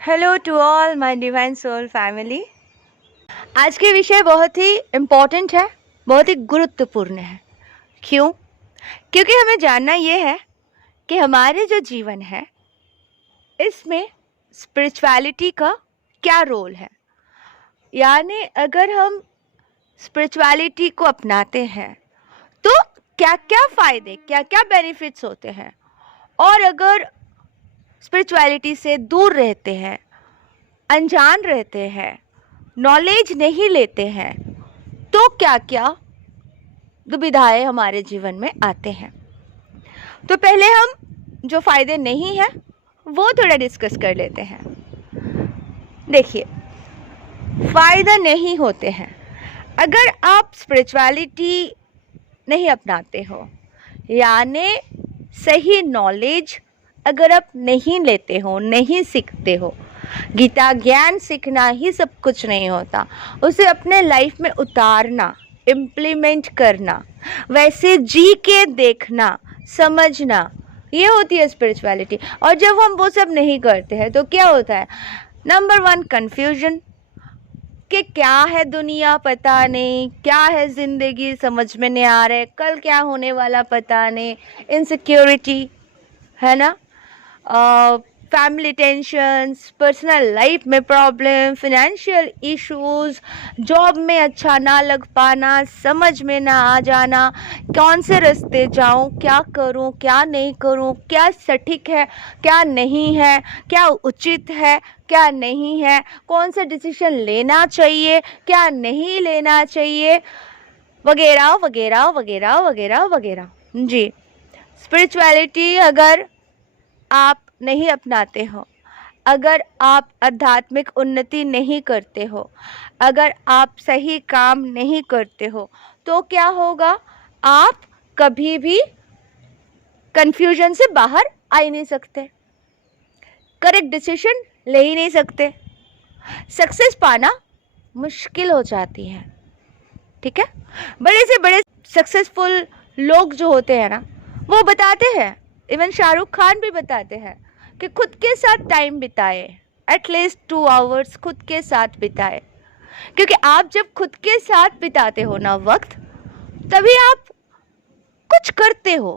Hello to all my divine soul family. आज के विषय बहुत ही इम्पोर्टेंट है, बहुत ही गुरुत्वपूर्ण है। क्यों? क्योंकि हमें जानना ये है कि हमारे जो जीवन है इसमें स्पिरिचुअलिटी का क्या रोल है। यानी अगर हम स्पिरिचुअलिटी को अपनाते हैं तो क्या क्या फ़ायदे, क्या क्या बेनिफिट्स होते हैं, और अगर स्पिरिचुअलिटी से दूर रहते हैं, अनजान रहते हैं, नॉलेज नहीं लेते हैं, तो क्या क्या दुविधाएं हमारे जीवन में आते हैं। तो पहले हम जो फ़ायदे नहीं हैं वो थोड़ा डिस्कस कर लेते हैं। देखिए, फ़ायदा नहीं होते हैं अगर आप स्पिरिचुअलिटी नहीं अपनाते हो, यानी सही नॉलेज अगर आप नहीं लेते हो, नहीं सीखते हो। गीता ज्ञान सीखना ही सब कुछ नहीं होता, उसे अपने लाइफ में उतारना, इम्प्लीमेंट करना, वैसे जी के देखना, समझना, ये होती है स्पिरिचुअलिटी। और जब हम वो सब नहीं करते हैं तो क्या होता है? नंबर 1, कन्फ्यूजन कि क्या है दुनिया पता नहीं, क्या है ज़िंदगी समझ में नहीं आ रहा है, कल क्या होने वाला पता नहीं, इनसिक्योरिटी है ना, फैमिली टेंशन्स, पर्सनल लाइफ में प्रॉब्लम, फिनेंशियल इश्यूज, जॉब में अच्छा ना लग पाना, समझ में ना आ जाना, कौन से रास्ते जाऊं, क्या करूं, क्या नहीं करूं, क्या सटीक है, क्या नहीं है, क्या उचित है, क्या नहीं है, कौन सा डिसीजन लेना चाहिए, क्या नहीं लेना चाहिए, वगैरह वगैरह वगैरह वगैरह वगैरह। जी, स्पिरिचुअलिटी अगर आप नहीं अपनाते हो, अगर आप आध्यात्मिक उन्नति नहीं करते हो, अगर आप सही काम नहीं करते हो, तो क्या होगा? आप कभी भी कंफ्यूजन से बाहर आ ही नहीं सकते, करेक्ट डिसीजन ले ही नहीं सकते, सक्सेस पाना मुश्किल हो जाती है। ठीक है? बड़े से बड़े सक्सेसफुल लोग जो होते हैं ना, वो बताते हैं, इवन शाहरुख खान भी बताते हैं कि खुद के साथ टाइम बिताए, एटलीस्ट 2 आवर्स खुद के साथ बिताए। क्योंकि आप जब खुद के साथ बिताते हो ना वक्त, तभी आप कुछ करते हो,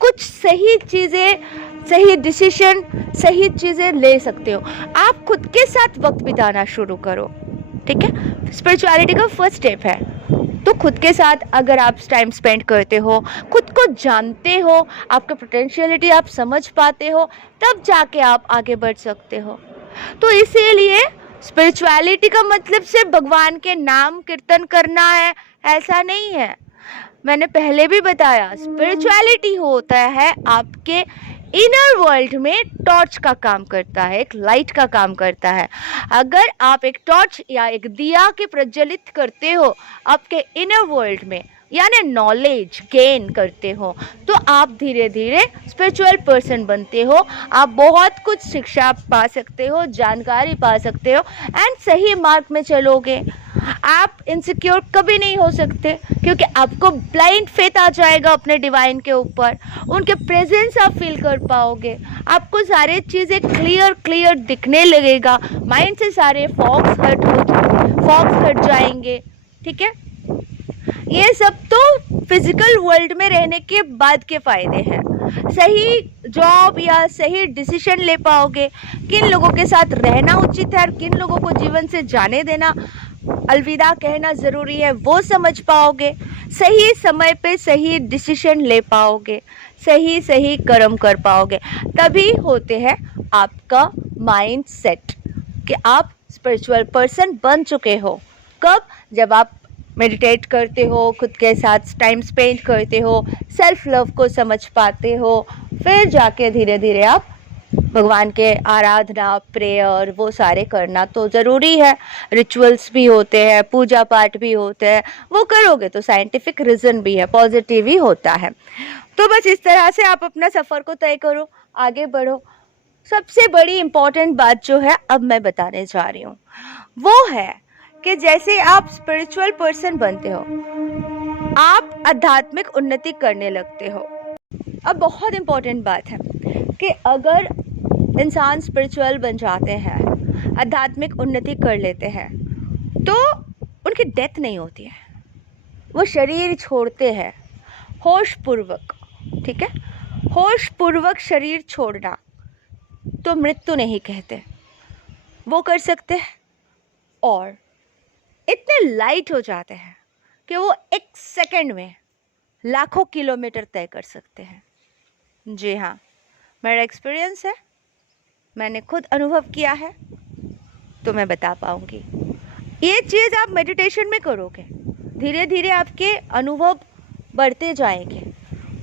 कुछ सही चीज़ें, सही डिसीजन, सही चीज़ें ले सकते हो। आप खुद के साथ वक्त बिताना शुरू करो। ठीक है? स्पिरिचुअलिटी का फर्स्ट स्टेप है। तो खुद के साथ अगर आप टाइम स्पेंड करते हो, खुद को जानते हो, आपका पोटेंशियलिटी आप समझ पाते हो, तब जाके आप आगे बढ़ सकते हो। तो इसीलिए स्पिरिचुअलिटी का मतलब सिर्फ भगवान के नाम कीर्तन करना है, ऐसा नहीं है। मैंने पहले भी बताया, स्पिरिचुअलिटी होता है आपके इनर वर्ल्ड में टॉर्च का काम करता है, एक लाइट का काम करता है। अगर आप एक टॉर्च या एक दिया के प्रज्वलित करते हो आपके इनर वर्ल्ड में, यानी नॉलेज गेन करते हो, तो आप धीरे धीरे स्पिरिचुअल पर्सन बनते हो। आप बहुत कुछ शिक्षा पा सकते हो, जानकारी पा सकते हो, एंड सही मार्ग में चलोगे। आप इनसिक्योर कभी नहीं हो सकते, क्योंकि आपको ब्लाइंड फेथ आ जाएगा अपने डिवाइन के ऊपर, उनके प्रेजेंस आप फील कर पाओगे, आपको सारी चीज़ें क्लियर दिखने लगेगा, माइंड से सारे फॉग्स हट जाएंगे। ठीक है? ये सब तो फिजिकल वर्ल्ड में रहने के बाद के फ़ायदे हैं। सही जॉब या सही डिसीजन ले पाओगे, किन लोगों के साथ रहना उचित है और किन लोगों को जीवन से जाने देना, अलविदा कहना ज़रूरी है, वो समझ पाओगे। सही समय पे सही डिसीजन ले पाओगे, सही कर्म कर पाओगे। तभी होते हैं आपका माइंड सेट कि आप स्पिरिचुअल पर्सन बन चुके हो। कब? जब आप मेडिटेट करते हो, खुद के साथ टाइम स्पेंड करते हो, सेल्फ लव को समझ पाते हो, फिर जाके धीरे धीरे आप भगवान के आराधना, प्रेयर, वो सारे करना तो ज़रूरी है। रिचुअल्स भी होते हैं, पूजा पाठ भी होते हैं, वो करोगे तो साइंटिफिक रीज़न भी है, पॉजिटिव ही होता है। तो बस इस तरह से आप अपना सफ़र को तय करो, आगे बढ़ो। सबसे बड़ी इम्पॉर्टेंट बात जो है अब मैं बताने जा रही हूँ, वो है कि जैसे आप स्पिरिचुअल पर्सन बनते हो, आप आध्यात्मिक उन्नति करने लगते हो। अब बहुत इम्पोर्टेंट बात है कि अगर इंसान स्पिरिचुअल बन जाते हैं, आध्यात्मिक उन्नति कर लेते हैं, तो उनकी डेथ नहीं होती है, वो शरीर छोड़ते हैं होश पूर्वक। ठीक है, होश पूर्वक शरीर छोड़ना तो मृत्यु नहीं कहते, वो कर सकते हैं। और इतने लाइट हो जाते हैं कि वो एक सेकंड में लाखों किलोमीटर तय कर सकते हैं। जी हाँ, मेरा एक्सपीरियंस है, मैंने खुद अनुभव किया है, तो मैं बता पाऊँगी। ये चीज़ आप मेडिटेशन में करोगे, धीरे धीरे आपके अनुभव बढ़ते जाएंगे,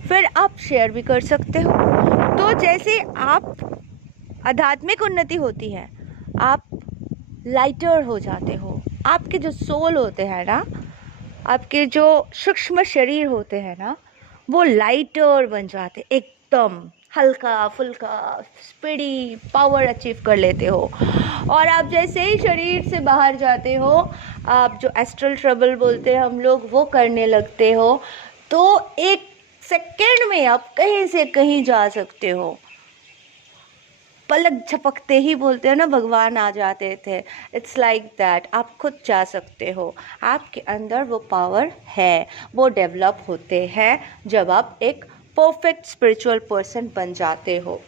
फिर आप शेयर भी कर सकते हो। तो जैसे आप आध्यात्मिक उन्नति होती है, आप लाइटर हो जाते हो, आपके जो सोल होते हैं ना, आपके जो सूक्ष्म शरीर होते हैं ना, वो लाइटर बन जाते, एकदम हल्का फुल्का, स्पीडी पावर अचीव कर लेते हो। और आप जैसे ही शरीर से बाहर जाते हो, आप जो एस्ट्रल ट्रैवल बोलते हैं हम लोग, वो करने लगते हो, तो एक सेकंड में आप कहीं से कहीं जा सकते हो। पलक झपकते ही बोलते हैं ना, भगवान आ जाते थे, इट्स लाइक दैट। आप खुद जा सकते हो, आपके अंदर वो पावर है, वो डेवलप होते हैं जब आप एक परफेक्ट स्पिरिचुअल पर्सन बन जाते हो।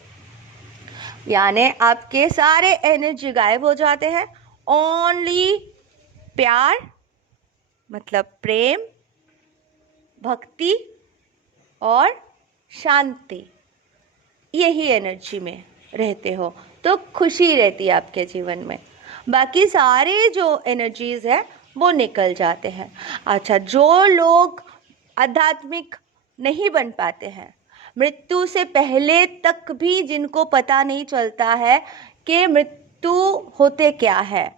यानी आपके सारे एनर्जी गायब हो जाते हैं, ओनली प्यार मतलब प्रेम, भक्ति और शांति, यही एनर्जी में रहते हो, तो खुशी रहती है आपके जीवन में। बाकी सारे जो एनर्जीज है वो निकल जाते हैं। अच्छा, जो लोग आध्यात्मिक नहीं बन पाते हैं, मृत्यु से पहले तक भी जिनको पता नहीं चलता है कि मृत्यु होते क्या है,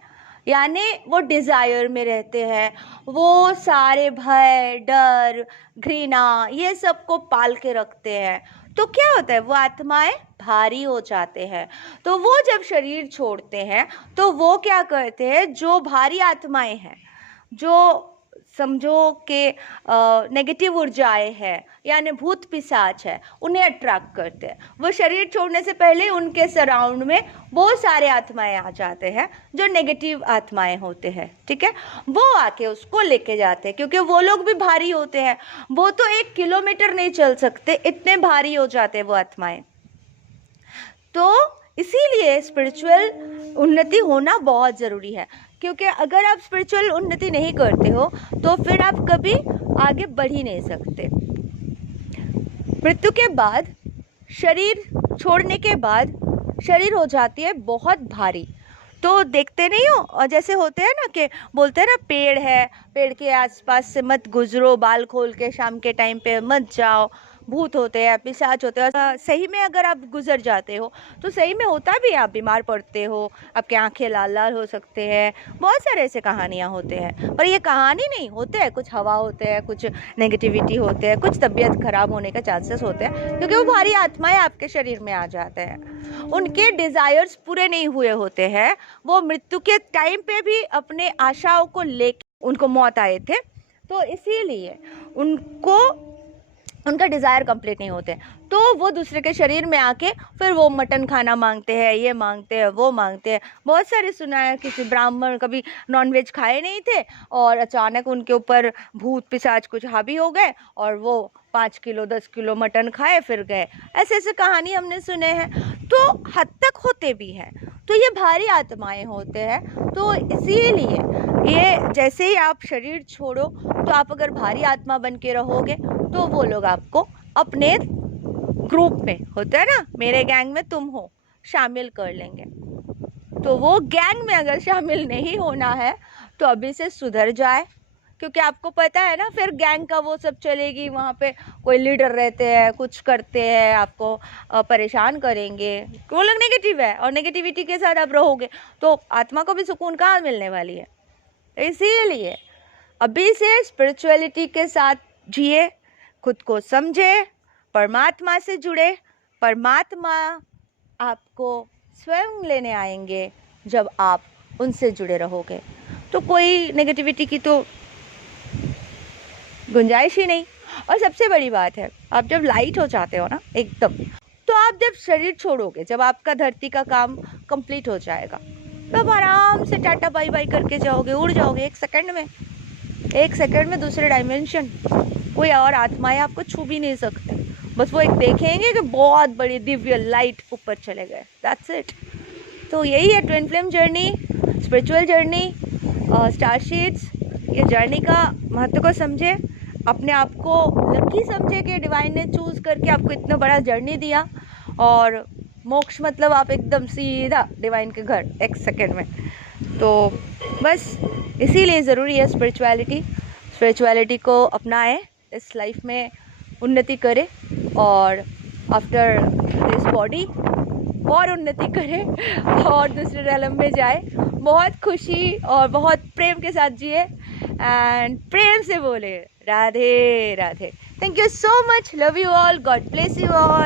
यानी वो डिज़ायर में रहते हैं, वो सारे भय, डर, घृणा, ये सब को पाल के रखते हैं, तो क्या होता है, वो आत्माएं भारी हो जाते हैं। तो वो जब शरीर छोड़ते हैं तो वो क्या करते हैं, जो भारी आत्माएं हैं, जो समझो कि नेगेटिव ऊर्जाएं हैं, यानी भूत पिशाच है, उन्हें अट्रैक्ट करते हैं। वो शरीर छोड़ने से पहले उनके सराउंड में बहुत सारे आत्माएं आ जाते हैं जो नेगेटिव आत्माएं होते हैं। ठीक है, वो आके उसको लेके जाते हैं, क्योंकि वो लोग भी भारी होते हैं, वो तो 1 किलोमीटर नहीं चल सकते, इतने भारी हो जाते हैं वो आत्माएं। तो इसीलिए स्पिरिचुअल उन्नति होना बहुत ज़रूरी है, क्योंकि अगर आप स्पिरिचुअल उन्नति नहीं करते हो तो फिर आप कभी आगे बढ़ ही नहीं सकते। मृत्यु के बाद, शरीर छोड़ने के बाद शरीर हो जाती है बहुत भारी। तो देखते नहीं हो, और जैसे होते हैं ना कि बोलते हैं ना, पेड़ है, पेड़ के आसपास से मत गुजरो, बाल खोल के शाम के टाइम पे मत जाओ, भूत होते हैं, पिशाच होते हैं। सही में अगर आप गुजर जाते हो तो सही में होता भी है, आप बीमार पड़ते हो, आपकी आंखें लाल लाल हो सकते हैं, बहुत सारे ऐसे कहानियाँ होते हैं। पर ये कहानी नहीं होते हैं, कुछ हवा होते हैं, कुछ नेगेटिविटी होते हैं, कुछ तबीयत खराब होने का चांसेस होते हैं, क्योंकि वो भारी आत्माएं आपके शरीर में आ जाते हैं, उनके डिज़ायर्स पूरे नहीं हुए होते हैं। वो मृत्यु के टाइम पे भी अपने आशाओं को लेके उनको मौत आए थे, तो इसीलिए उनको उनका डिज़ायर कंप्लीट नहीं होते, तो वो दूसरे के शरीर में आके फिर वो मटन खाना मांगते हैं, ये मांगते हैं, वो मांगते हैं। बहुत सारे सुना है, किसी ब्राह्मण कभी नॉनवेज खाए नहीं थे और अचानक उनके ऊपर भूत पिशाच कुछ हावी हो गए और वो 5 किलो 10 किलो मटन खाए फिर गए। ऐसे ऐसे कहानी हमने सुने हैं, तो हद तक होते भी हैं। तो ये भारी आत्माएं होते हैं, तो इसीलिए ये जैसे ही आप शरीर छोड़ो तो आप अगर भारी आत्मा बन के रहोगे तो वो लोग आपको अपने ग्रुप में, होता है ना, मेरे गैंग में तुम हो, शामिल कर लेंगे। तो वो गैंग में अगर शामिल नहीं होना है तो अभी से सुधर जाए, क्योंकि आपको पता है ना, फिर गैंग का वो सब चलेगी, वहाँ पे कोई लीडर रहते हैं, कुछ करते हैं, आपको परेशान करेंगे, वो लोग नेगेटिव है, और नेगेटिविटी के साथ आप रहोगे तो आत्मा को भी सुकून कहाँ मिलने वाली है। इसीलिए अभी से स्पिरिचुअलिटी के साथ जिए, खुद को समझे, परमात्मा से जुड़े। परमात्मा आपको स्वयं लेने आएंगे जब आप उनसे जुड़े रहोगे, तो कोई नेगेटिविटी की तो गुंजाइश ही नहीं। और सबसे बड़ी बात है, आप जब लाइट हो जाते हो ना एकदम, तो तो आप जब शरीर छोड़ोगे, जब आपका धरती का काम कंप्लीट हो जाएगा, तब आराम से टाटा बाई बाई करके जाओगे, उड़ जाओगे 1 सेकंड में। 1 सेकंड में दूसरे डायमेंशन। कोई और आत्माएं आपको छू भी नहीं सकते, बस वो एक देखेंगे कि बहुत बड़ी दिव्य लाइट ऊपर चले गए, दैट्स इट। तो यही है twin flame journey, spiritual journey, starseeds. ये जर्नी का महत्व को समझे, अपने आप को लकी समझे कि डिवाइन ने चूज़ करके आपको इतना बड़ा जर्नी दिया, और मोक्ष मतलब आप एकदम सीधा डिवाइन के घर 1 सेकंड में। तो बस इसीलिए ज़रूरी है स्पिरिचुअलिटी को अपनाएं, इस लाइफ में उन्नति करें, और आफ्टर दिस बॉडी और उन्नति करें और दूसरे रेलम में जाए, बहुत खुशी और बहुत प्रेम के साथ जिए, एंड प्रेम से बोले Radhe Radhe. Thank you so much, love you all, God bless you all.